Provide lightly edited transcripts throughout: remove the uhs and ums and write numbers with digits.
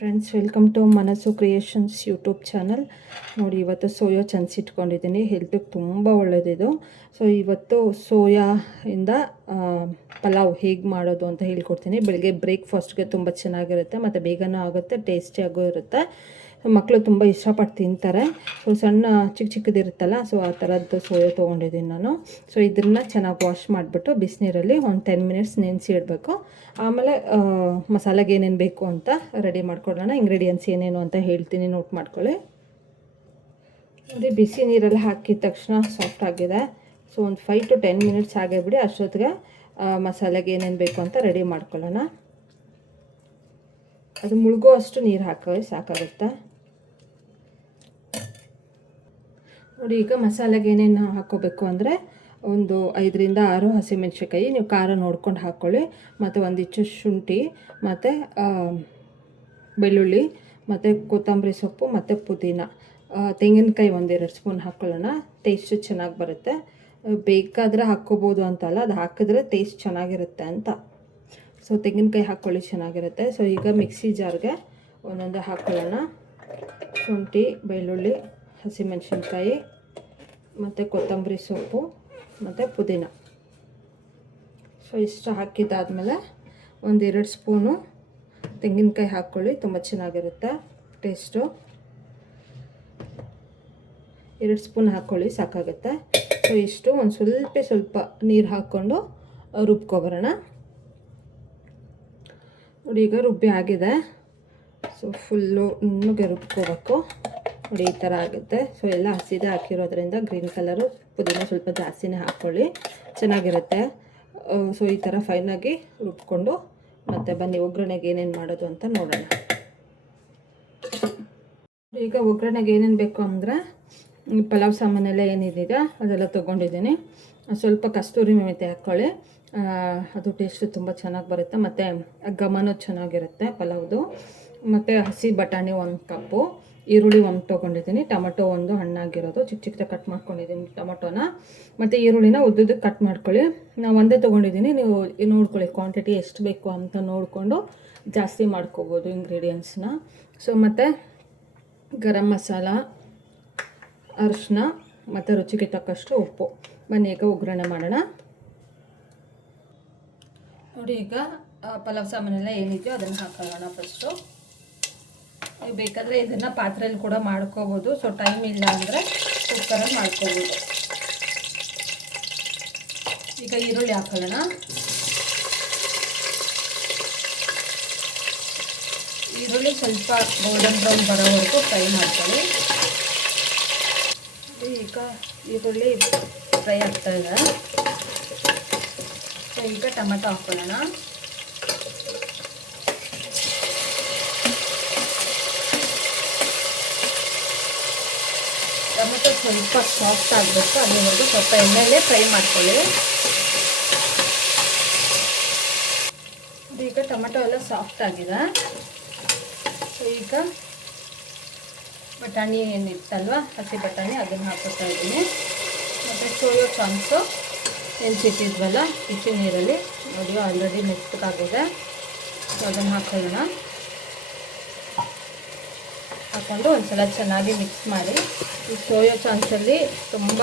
Friends, welcome to ಮನಸ್ಸು creations YouTube channel. ನೋಡಿ, ಇವತ್ತು ಸೋಯಾ ಇಟ್ಕೊಂಡಿದ್ದೀನಿ. ಹೆಲ್ತಿಗೆ ತುಂಬ ಒಳ್ಳೆಯದಿದು. ಸೊ ಇವತ್ತು ಸೋಯಾಯಿಂದ ಪಲಾವ್ ಹೇಗೆ ಮಾಡೋದು ಅಂತ ಹೇಳ್ಕೊಡ್ತೀನಿ. ಬೆಳಗ್ಗೆ ಬ್ರೇಕ್ಫಾಸ್ಟ್ಗೆ ತುಂಬ ಚೆನ್ನಾಗಿರುತ್ತೆ ಮತ್ತು ಬೇಗನೂ ಆಗುತ್ತೆ, ಟೇಸ್ಟಿಯಾಗೂ ಇರುತ್ತೆ. ಮಕ್ಕಳು ತುಂಬ ಇಷ್ಟಪಟ್ಟು ತಿಂತಾರೆ. ಸೊ ಸಣ್ಣ ಚಿಕ್ಕದಿರುತ್ತಲ್ಲ, ಸೊ ಆ ಥರದ್ದು ಸೋಯಾ ತೊಗೊಂಡಿದ್ದೀನಿ ನಾನು. ಸೊ ಇದನ್ನು ಚೆನ್ನಾಗಿ ವಾಶ್ ಮಾಡಿಬಿಟ್ಟು ಬಿಸಿನೀರಲ್ಲಿ ಒಂದು 10 ಮಿನಿಟ್ಸ್ ನೆನೆಸಿ ಇಡಬೇಕು. ಆಮೇಲೆ ಮಸಾಲೆಗೆ ಏನೇನು ಬೇಕು ಅಂತ ರೆಡಿ ಮಾಡ್ಕೊಳ್ಳೋಣ. ಇಂಗ್ರೀಡಿಯೆಂಟ್ಸ್ ಏನೇನು ಅಂತ ಹೇಳ್ತೀನಿ, ನೋಟ್ ಮಾಡ್ಕೊಳ್ಳಿ. ಅದೇ ಬಿಸಿ ನೀರಲ್ಲಿ ಹಾಕಿದ ತಕ್ಷಣ ಸಾಫ್ಟ್ ಆಗಿದೆ. ಸೊ ಒಂದು 5 to 10 ಮಿನಿಟ್ಸ್ ಆಗೇ ಬಿಡಿ. ಅಷ್ಟೊತ್ತಿಗೆ ಮಸಾಲೆಗೆ ಏನೇನು ಬೇಕು ಅಂತ ರೆಡಿ ಮಾಡ್ಕೊಳ್ಳೋಣ. ಅದು ಮುಳುಗೋ ಅಷ್ಟು ನೀರು ಹಾಕಿ ಸಾಕಾಗುತ್ತೆ. ನೋಡಿ, ಈಗ ಮಸಾಲೆಗೆ ಏನೇನು ಹಾಕ್ಕೋಬೇಕು ಅಂದರೆ ಒಂದು 5 ರಿಂದ 6 ಹಸಿಮೆಣಸಿನ್ಕಾಯಿ, ನೀವು ಖಾರ ನೋಡ್ಕೊಂಡು ಹಾಕ್ಕೊಳ್ಳಿ. ಮತ್ತು ಒಂದಿಷ್ಟು ಶುಂಠಿ, ಮತ್ತು ಬೆಳ್ಳುಳ್ಳಿ, ಮತ್ತು ಕೊತ್ತಂಬರಿ ಸೊಪ್ಪು, ಮತ್ತು ಪುದೀನ. ತೆಂಗಿನಕಾಯಿ 1-2 ಸ್ಪೂನ್ ಹಾಕ್ಕೊಳ್ಳೋಣ. ಟೇಸ್ಟು ಚೆನ್ನಾಗಿ ಬರುತ್ತೆ. ಬೇಕಾದರೆ ಹಾಕ್ಕೋಬೋದು ಅಂತಲ್ಲ, ಅದು ಹಾಕಿದ್ರೆ ಟೇಸ್ಟ್ ಚೆನ್ನಾಗಿರುತ್ತೆ ಅಂತ. ಸೊ ತೆಂಗಿನಕಾಯಿ ಹಾಕ್ಕೊಳ್ಳಿ, ಚೆನ್ನಾಗಿರುತ್ತೆ. ಸೊ ಈಗ ಮಿಕ್ಸಿ ಜಾರ್ಗೆ ಒಂದೊಂದು ಹಾಕ್ಕೊಳ್ಳೋಣ. ಶುಂಠಿ, ಬೆಳ್ಳುಳ್ಳಿ, ಹಸಿಮೆಣಸಿನ್ಕಾಯಿ, ಮತ್ತು ಕೊತ್ತಂಬರಿ ಸೊಪ್ಪು, ಮತ್ತು ಪುದೀನ. ಸೊ ಇಷ್ಟು ಹಾಕಿದ್ದಾದಮೇಲೆ 1-2 ಸ್ಪೂನು ತೆಂಗಿನಕಾಯಿ ಹಾಕ್ಕೊಳ್ಳಿ, ತುಂಬ ಚೆನ್ನಾಗಿರುತ್ತೆ ಟೇಸ್ಟು. 2 ಸ್ಪೂನ್ ಹಾಕ್ಕೊಳ್ಳಿ, ಸಾಕಾಗುತ್ತೆ. ಸೊ ಇಷ್ಟು ಒಂದು ಸ್ವಲ್ಪ ನೀರು ಹಾಕ್ಕೊಂಡು ರುಬ್ಕೊಬರೋಣ. ನೋಡಿ, ಈಗ ರುಬ್ಬಿ ಆಗಿದೆ. ಸೊ ಫುಲ್ಲು ನುಣ್ಣಗೆ ರುಬ್ಕೋಬೇಕು. ನೋಡಿ, ಈ ಥರ ಆಗುತ್ತೆ. ಸೊ ಎಲ್ಲ ಹಸಿದೆ ಹಾಕಿರೋದ್ರಿಂದ ಗ್ರೀನ್ ಕಲರು. ಪುದೀನ ಸ್ವಲ್ಪ ಜಾಸ್ತಿನೇ ಹಾಕ್ಕೊಳ್ಳಿ, ಚೆನ್ನಾಗಿರುತ್ತೆ. ಸೊ ಈ ಥರ ಫೈನಾಗಿ ರುಬ್ಕೊಂಡು ಮತ್ತೆ ಬನ್ನಿ ಒಗ್ಗರಣೆಗೆ ಏನೇನು ಮಾಡೋದು ಅಂತ ನೋಡೋಣ. ಈಗ ಒಗ್ಗರಣೆಗೆ ಏನೇನು ಬೇಕು ಅಂದರೆ ಪಲಾವ್ ಸಾಮಾನೆಲ್ಲ ಏನಿದೆ ಅದೆಲ್ಲ ತೊಗೊಂಡಿದ್ದೀನಿ. ಸ್ವಲ್ಪ ಕಸ್ತೂರಿ ಮೆಂತ್ಯ ಹಾಕ್ಕೊಳ್ಳಿ, ಅದು ಟೇಸ್ಟು ತುಂಬ ಚೆನ್ನಾಗಿ ಬರುತ್ತೆ ಮತ್ತು ಘಮನೂ ಚೆನ್ನಾಗಿರುತ್ತೆ ಪಲಾವ್ದು. ಮತ್ತು ಹಸಿ ಬಟಾಣಿ 1 ಕಪ್ಪು, ಈರುಳ್ಳಿ 1 ತೊಗೊಂಡಿದ್ದೀನಿ, ಟೊಮಟೊ 1 ಹಣ್ಣಾಗಿರೋದು ಚಿಕ್ಕದಾಗಿ ಕಟ್ ಮಾಡ್ಕೊಂಡಿದ್ದೀನಿ ಟೊಮಟೊನ. ಮತ್ತು ಈರುಳ್ಳಿನ ಉದ್ದುದಕ್ಕೆ ಕಟ್ ಮಾಡ್ಕೊಳ್ಳಿ. ನಾನು ಒಂದೇ ತೊಗೊಂಡಿದ್ದೀನಿ, ನೀವು ನೋಡ್ಕೊಳ್ಳಿ ಕ್ವಾಂಟಿಟಿ ಎಷ್ಟು ಬೇಕು ಅಂತ ನೋಡಿಕೊಂಡು ಜಾಸ್ತಿ ಮಾಡ್ಕೋಬೋದು ಇಂಗ್ರೀಡಿಯೆಂಟ್ಸ್ನ. ಸೊ ಮತ್ತು ಗರಂ ಮಸಾಲ, ಅರಿಶಿನ, ಮತ್ತು ರುಚಿಗೆ ತಕ್ಕಷ್ಟು ಉಪ್ಪು. ಬನ್ನಿ ಈಗ ಒಗ್ಗರಣೆ ಮಾಡೋಣ. ನೋಡಿ, ಈಗ ಪಲಾವ್ ಸಾಮಾನೆಲ್ಲ ಏನಿದೆಯೋ ಅದನ್ನು ಹಾಕೊಳ್ಳೋಣ ಫಸ್ಟು. ಬೇಕಾದರೆ ಇದನ್ನು ಪಾತ್ರೆಯಲ್ಲಿ ಕೂಡ ಮಾಡ್ಕೋಬೋದು. ಸೊ ಟೈಮ್ ಇಲ್ಲ ಅಂದರೆ ಕುಕ್ಕರಲ್ಲಿ ಮಾಡ್ಕೋಬೋದು. ಈಗ ಈರುಳ್ಳಿ ಹಾಕೊಳ್ಳೋಣ. ಈರುಳ್ಳಿ ಸ್ವಲ್ಪ ಗೋಲ್ಡನ್ ಬ್ರೌನ್ ಬರೋವರೆಗೂ ಫ್ರೈ ಮಾಡ್ಕೊಳ್ಳಿ. ಈಗ ಈರುಳ್ಳಿ ಫ್ರೈ ಆಗ್ತಾ ಇದೆ. ಸೊ ಈಗ ಟೊಮೆಟೊ ಹಾಕೊಳ್ಳೋಣ. ಟೊಮೆಟೊ ಸ್ವಲ್ಪ ಸಾಫ್ಟ್ ಆಗಬೇಕು, ಅಲ್ಲಿವರೆಗೂ ಸ್ವಲ್ಪ ಎಣ್ಣೆಯಲ್ಲೇ ಫ್ರೈ ಮಾಡ್ಕೊಳ್ಳಿ. ಈಗ ಟೊಮೆಟೊ ಎಲ್ಲ ಸಾಫ್ಟ್ ಆಗಿದೆ. ಸೊ ಈಗ ಬಟಾಣಿ ಏನಿತ್ತಲ್ವ, ಹಸಿ ಬಟಾಣಿ, ಅದನ್ನು ಹಾಕೋತಾ ಇದ್ದೀನಿ. ಮತ್ತು ಸೋಯಾ ಚಾನ್ಸು ನೆನೆಸಿಟ್ಟಿದ್ವಲ್ಲ ಬಿಸಿ ನೀರಲ್ಲಿ, ನೋಡಿ ಆಲ್ರೆಡಿ ಮೆತ್ತಗಾಗಿದೆ. ಸೊ ಅದನ್ನು ಹಾಕೊಳ್ಳೋಣ. ಹಾಕ್ಕೊಂಡು ಒಂದ್ಸಲ ಚೆನ್ನಾಗಿ ಮಿಕ್ಸ್ ಮಾಡಿ. ಈ ಸೋಯಾ ಚಾನ್ಸಲ್ಲಿ ತುಂಬ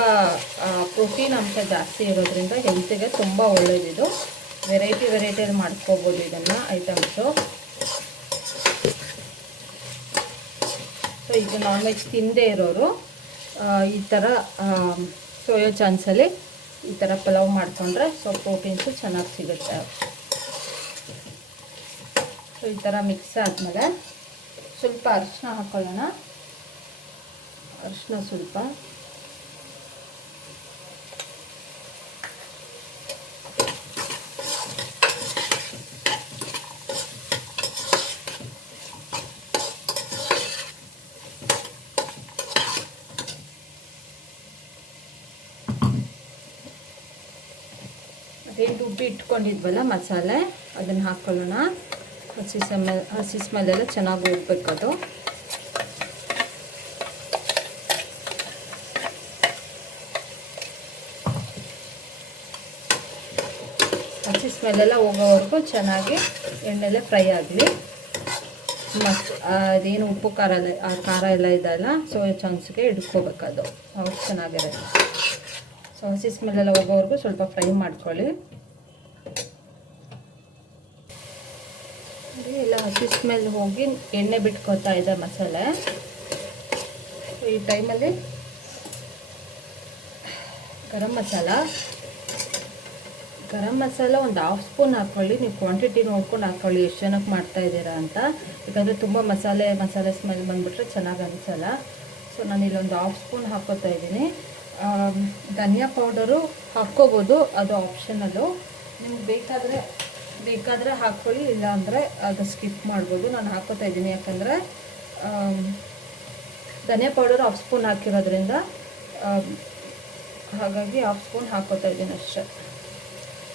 ಪ್ರೋಟೀನ್ ಅಂಶ ಜಾಸ್ತಿ ಇರೋದ್ರಿಂದ ಹೆಲ್ತಿಗೆ ತುಂಬ ಒಳ್ಳೆಯದಿದು. ವೆರೈಟಿಯಲ್ಲಿ ಮಾಡ್ಕೋಬೋದು ಇದನ್ನು ಐಟಮ್ಸು. ಸೊ ಈಗ ನಾನ್ ವೆಜ್ ತಿನ್ನದೇ ಇರೋರು ಈ ಥರ ಸೋಯಾ ಚಾನ್ಸಲ್ಲಿ ಈ ಥರ ಪಲಾವ್ ಮಾಡಿಕೊಂಡ್ರೆ ಸೊ ಪ್ರೋಟೀನ್ಸು ಚೆನ್ನಾಗಿ ಸಿಗುತ್ತೆ. ಸೊ ಈ ಥರ ಮಿಕ್ಸ್ ಆದಮೇಲೆ ಸ್ವಲ್ಪ ಅರಿಶಿನ ಹಾಕ್ಕೊಳ್ಳೋಣ. ಅರಿಶಿನ ಸ್ವಲ್ಪ, ಅದೇ ರುಬ್ಬಿ ಇಟ್ಕೊಂಡಿದ್ವಲ್ಲ ಮಸಾಲೆ, ಅದನ್ನು ಹಾಕ್ಕೊಳ್ಳೋಣ. ಹಸಿ ಸ್ಮೆಲ್ಲೆಲ್ಲ ಚೆನ್ನಾಗಿ ಹೋಗ್ಬೇಕು. ಅದು ಹಸಿ ಸ್ಮೆಲ್ಲೆಲ್ಲ ಹೋಗೋವರೆಗೂ ಚೆನ್ನಾಗಿ ಎಣ್ಣೆಲೆ ಫ್ರೈ ಆಗಲಿ. ಅದೇನು ಉಪ್ಪು ಖಾರ ಎಲ್ಲ ಇದೆಲ್ಲ ಸೋಯಾ ಚಾಂಕ್ಸ್ಗೆ ಹಿಡ್ಕೋಬೇಕದು. ಅವಾಗ ಚೆನ್ನಾಗಿರುತ್ತೆ. ಸೊ ಹಸಿ ಸ್ಮೆಲ್ಲೆಲ್ಲ ಹೋಗೋವರೆಗೂ ಸ್ವಲ್ಪ ಫ್ರೈ ಮಾಡ್ಕೊಳ್ಳಿ. ಎಲ್ಲ ಹಸಿ ಸ್ಮೆಲ್ ಹೋಗಿ ಎಣ್ಣೆ ಬಿಟ್ಕೋತಾ ಇದೆ ಮಸಾಲೆ. ಈ ಟೈಮಲ್ಲಿ ಗರಂ ಮಸಾಲ ಒಂದು 1/2 ಸ್ಪೂನ್ ಹಾಕ್ಕೊಳ್ಳಿ. ನೀವು ಕ್ವಾಂಟಿಟಿ ನೋಡ್ಕೊಂಡು ಹಾಕ್ಕೊಳ್ಳಿ ಎಷ್ಟು ಜನಕ್ಕೆ ಮಾಡ್ತಾ ಇದ್ದೀರಾ ಅಂತ. ಯಾಕಂದರೆ ತುಂಬ ಮಸಾಲೆ ಸ್ಮೆಲ್ ಬಂದುಬಿಟ್ರೆ ಚೆನ್ನಾಗಿ ಅನಿಸಲ್ಲ. ಸೊ ನಾನಿಲ್ಲಿ ಒಂದು 1/2 ಸ್ಪೂನ್ ಹಾಕ್ಕೋತಾ ಇದ್ದೀನಿ. ಧನಿಯಾ ಪೌಡರು ಹಾಕ್ಕೋಬೋದು, ಅದು ಆಪ್ಷನಲ್ಲು. ನಿಮ್ಗೆ ಬೇಕಾದರೆ ಹಾಕ್ಕೊಳ್ಳಿ, ಇಲ್ಲಾಂದರೆ ಅದು ಸ್ಕಿಪ್ ಮಾಡ್ಬೋದು. ನಾನು ಹಾಕ್ಕೋತಾ ಇದ್ದೀನಿ ಯಾಕಂದರೆ ಧನಿಯಾ ಪೌಡರ್ 1/2 ಸ್ಪೂನ್ ಹಾಕಿರೋದ್ರಿಂದ, ಹಾಗಾಗಿ 1/2 ಸ್ಪೂನ್ ಹಾಕ್ಕೋತಾ ಇದ್ದೀನಿ ಅಷ್ಟೇ.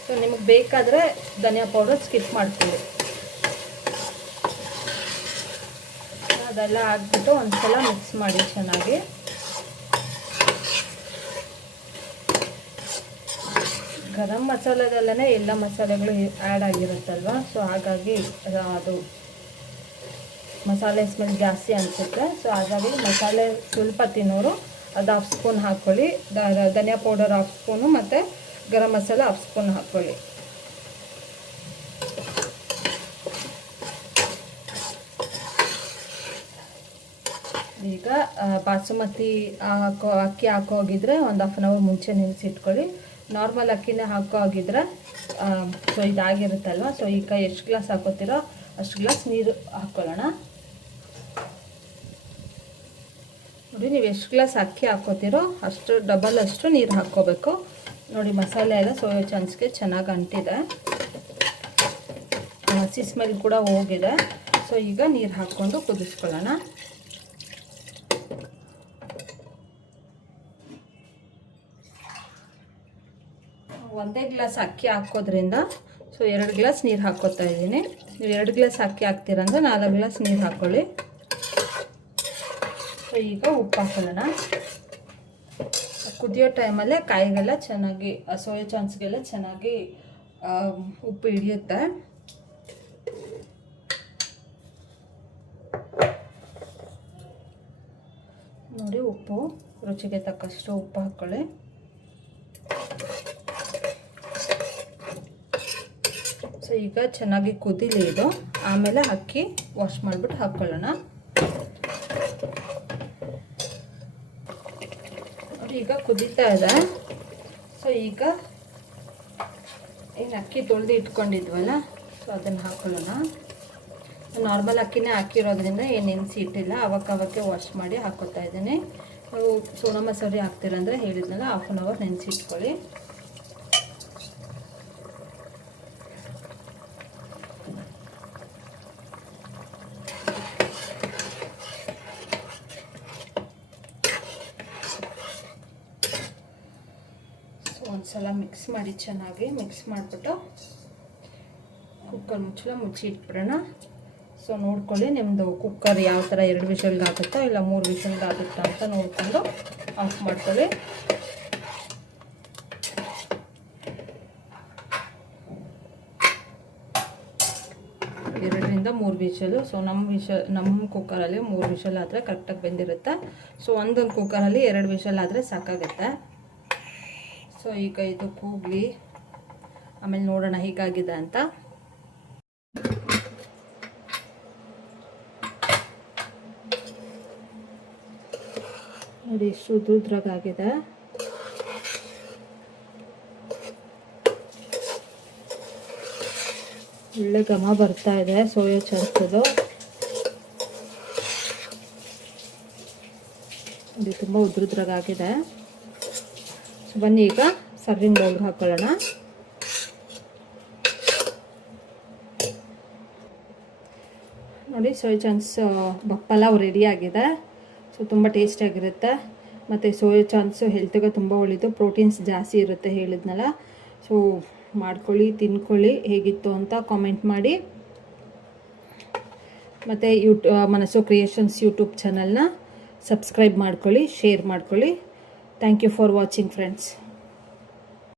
ಸೊ ನಿಮಗೆ ಬೇಕಾದರೆ ಧನಿಯಾ ಪೌಡರ್ ಸ್ಕಿಪ್ ಮಾಡ್ಕೊಳ್ಳಿ. ಅದೆಲ್ಲ ಹಾಕ್ಬಿಟ್ಟು ಒಂದು ಸಲ ಮಿಕ್ಸ್ ಮಾಡಿ ಚೆನ್ನಾಗಿ. ಗರಂ ಮಸಾಲದಲ್ಲೇ ಎಲ್ಲ ಮಸಾಲೆಗಳು ಆ್ಯಡ್ ಆಗಿರುತ್ತಲ್ವ. ಸೊ ಹಾಗಾಗಿ ಅದು ಮಸಾಲೆ ಸ್ಮೆಲ್ ಜಾಸ್ತಿ ಅನಿಸುತ್ತೆ. ಸೊ ಹಾಗಾಗಿ ಮಸಾಲೆ ಸ್ವಲ್ಪ ತಿನ್ನೋರು ಅದು 1/2 ಸ್ಪೂನ್ ಹಾಕ್ಕೊಳ್ಳಿ. ಧನಿಯಾ ಪೌಡರ್ 1/2 ಸ್ಪೂನು ಮತ್ತು ಗರಂ ಮಸಾಲ 1/2 ಸ್ಪೂನ್ ಹಾಕ್ಕೊಳ್ಳಿ. ಈಗ ಬಾಸುಮತಿ ಅಕ್ಕಿ ಹಾಕೋಗಿದ್ರೆ ಒಂದು 1/2 ಅವರ್ ಮುಂಚೆ ನೆನೆಸಿಟ್ಕೊಳ್ಳಿ. ನಾರ್ಮಲ್ ಅಕ್ಕಿನೇ ಹಾಕೋಗಿದ್ರೆ ಸೊ ಇದಾಗಿರುತ್ತಲ್ವ. ಸೊ ಈಗ ಎಷ್ಟು ಗ್ಲಾಸ್ ಹಾಕೋತೀರೋ ಅಷ್ಟು ಗ್ಲಾಸ್ ನೀರು ಹಾಕ್ಕೊಳ್ಳೋಣ. ನೋಡಿ, ನೀವು ಎಷ್ಟು ಗ್ಲಾಸ್ ಅಕ್ಕಿ ಹಾಕೋತೀರೋ ಅಷ್ಟು ಡಬಲ್ ಅಷ್ಟು ನೀರು ಹಾಕ್ಕೋಬೇಕು. ನೋಡಿ, ಮಸಾಲೆ ಎಲ್ಲ ಸೋಯಾ ಚಾಂಕ್ಸ್ಗೆ ಚೆನ್ನಾಗಿ ಅಂಟಿದೆ, ಹಸಿ ಸ್ಮೆಲ್ ಕೂಡ ಹೋಗಿದೆ. ಸೊ ಈಗ ನೀರು ಹಾಕ್ಕೊಂಡು ಕುದಿಸ್ಕೊಳ್ಳೋಣ. ಒಂದೇ ಗ್ಲಾಸ್ ಅಕ್ಕಿ ಹಾಕೋದ್ರಿಂದ ಸೊ 2 ಗ್ಲಾಸ್ ನೀರು ಹಾಕ್ಕೋತಾ ಇದ್ದೀನಿ. ನೀವು 2 ಗ್ಲಾಸ್ ಅಕ್ಕಿ ಹಾಕ್ತೀರಂದ್ರೆ 4 ಗ್ಲಾಸ್ ನೀರು ಹಾಕ್ಕೊಳ್ಳಿ. ಸೊ ಈಗ ಉಪ್ಪು ಹಾಕೊಳ್ಳೋಣ. ಕುದಿಯೋ ಟೈಮಲ್ಲೇ ಕಾಯಿಗೆಲ್ಲ ಚೆನ್ನಾಗಿ, ಸೋಯಾ ಚಾಂಕ್ಸ್ಗೆಲ್ಲ ಚೆನ್ನಾಗಿ ಉಪ್ಪು ಹಿಡಿಯುತ್ತೆ. ನೋಡಿ, ಉಪ್ಪು ರುಚಿಗೆ ತಕ್ಕಷ್ಟು ಉಪ್ಪು ಹಾಕ್ಕೊಳ್ಳಿ. ಸೊ ಈಗ ಚೆನ್ನಾಗಿ ಕುದಿಲಿ ಇದು. ಆಮೇಲೆ ಅಕ್ಕಿ ವಾಶ್ ಮಾಡಿಬಿಟ್ಟು ಹಾಕ್ಕೊಳ್ಳೋಣ. ಈಗ ಕುದೀತಾ ಇದೆ. ಸೊ ಈಗ ಏನು ಅಕ್ಕಿ ತೊಳೆದು ಇಟ್ಕೊಂಡಿದ್ವಲ್ಲ, ಸೊ ಅದನ್ನು ಹಾಕ್ಕೊಳ್ಳೋಣ. ನಾರ್ಮಲ್ ಅಕ್ಕಿನೇ ಹಾಕಿರೋದ್ರಿಂದ ಏನು ನೆನೆಸಿ ಇಟ್ಟಿಲ್ಲ, ಅವಕ್ಕೆ ವಾಶ್ ಮಾಡಿ ಹಾಕ್ಕೊತಾ ಇದ್ದೀನಿ. ನೀವು ಸೋನಾ ಮಸೂರಿ ಹಾಕ್ತೀರಂದರೆ ಹೇಳಿದ್ನಲ್ಲ 1/2 ಅವರ್ ನೆನೆಸಿ ಇಟ್ಕೊಳ್ಳಿ. ಒಂದ್ಸಲ ಮಿಕ್ಸ್ ಮಾಡಿ, ಚೆನ್ನಾಗಿ ಮಿಕ್ಸ್ ಮಾಡಿಬಿಟ್ಟು ಕುಕ್ಕರ್ ಮುಚ್ಚಿ ಇಟ್ಬಿಡೋಣ. ಸೊ ನೋಡ್ಕೊಳ್ಳಿ, ನಿಮ್ಮದು ಕುಕ್ಕರ್ ಯಾವ ಥರ 2 ವಿಷಲ್ಗೆ ಆಗುತ್ತಾ ಇಲ್ಲ 3 ವಿಷಲ್ಗೆ ಆಗುತ್ತಾ ಅಂತ ನೋಡಿಕೊಂಡು ಆಫ್ ಮಾಡ್ಕೊಳ್ಳಿ. ಎರಡರಿಂದ 3 ವಿಷಲು. ಸೊ ನಮ್ಮ ಕುಕ್ಕರಲ್ಲಿ 3 ವಿಷಲ್ ಆದರೆ ಕರೆಕ್ಟಾಗಿ ಬೆಂದಿರುತ್ತೆ. ಸೊ ಒಂದೊಂದು ಕುಕ್ಕರಲ್ಲಿ 2 ವಿಷಲ್ ಆದರೆ ಸಾಕಾಗುತ್ತೆ. ಸೊ ಈಗ ಇದು ಕೂಗಲಿ, ಆಮೇಲೆ ನೋಡೋಣ ಹೀಗಾಗಿದೆ ಅಂತ. ನೋಡಿ, ಎಷ್ಟು ಉದ್ರಾಗಿದೆ. ಒಳ್ಳೆ ಘಮ ಬರ್ತಾ ಇದೆ ಸೋಯಾ ಚಾಂಕ್ಸ್ದು. ಇದು ತುಂಬ ಉದ್ರಾಗಿದೆ. ಸೊ ಬನ್ನಿ ಈಗ ಸರ್ವಿಂಗ್ ಬೌಲ್ಗೆ ಹಾಕೊಳ್ಳೋಣ. ನೋಡಿ, ಸೋಯಾ ಚಾಂಕ್ಸ್ ಪಲಾವ್ ರೆಡಿ ಆಗಿದೆ. ಸೊ ತುಂಬ ಟೇಸ್ಟಿಯಾಗಿರುತ್ತೆ. ಮತ್ತು ಸೋಯಾ ಚಾಂಕ್ಸು ಹೆಲ್ತ್ಗೆ ತುಂಬ ಒಳ್ಳೆಯದು, ಪ್ರೋಟೀನ್ಸ್ ಜಾಸ್ತಿ ಇರುತ್ತೆ ಹೇಳಿದ್ನಲ್ಲ. ಸೊ ಮಾಡ್ಕೊಳ್ಳಿ, ತಿನ್ಕೊಳ್ಳಿ, ಹೇಗಿತ್ತು ಅಂತ ಕಾಮೆಂಟ್ ಮಾಡಿ. ಮತ್ತು ಮನಸ್ಸು ಕ್ರಿಯೇಷನ್ಸ್ ಯೂಟ್ಯೂಬ್ ಚಾನಲ್ನ ಸಬ್ಸ್ಕ್ರೈಬ್ ಮಾಡ್ಕೊಳ್ಳಿ, ಶೇರ್ ಮಾಡ್ಕೊಳ್ಳಿ. Thank you for watching friends.